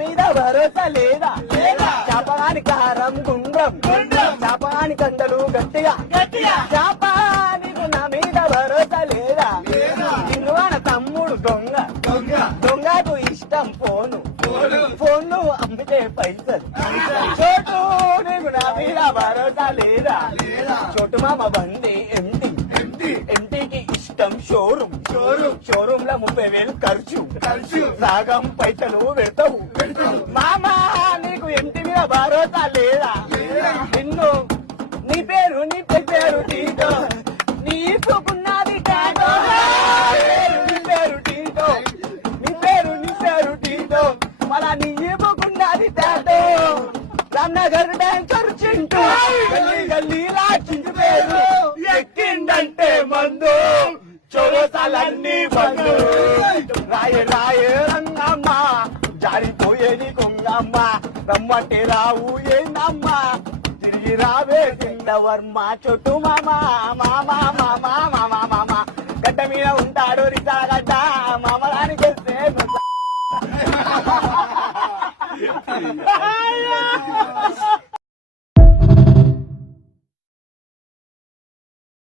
మీద భరోసా లేదా చాపాని కారం గుండ్రం చాపాని కండలు గట్టిగా చాప నీకు నా మీద భరోసా లేదా తిరువాన తమ్ముడు దొంగకు ఇష్టం ఫోన్లు అమ్మితే పైసలు చోటు నీకు నా మీద భరోసా లేదా చోటు మామ బండి ఎంటీకి ఇష్టం షోరూమ్ లో 30,000 ఖర్చు సగం పైసలు పెడతావు మామా నీకు ఎంటి మీద భరోసా లేదా నిన్ను నీ పేరు టీటో నీకున్నది టాటో నీ పేరు టీటో మళ్ళా నీకున్నది టాటో రామ్నగర్ డాన్సర్ చింటూ గల్లీలా చింటు పేరు ఎక్కిందంటే మందు చొరసాలన్నీ బందు రాయ రంగమ్మ జారిపోయే నీ కొంగమ్మ రమ్మంటే రావు ఏందమ్మా తిరిగి రావే వర్మ చొట్టు మామ గడ్డ మీద ఉంటాడు రిసాగడ్డ మామలానికి వెళ్తే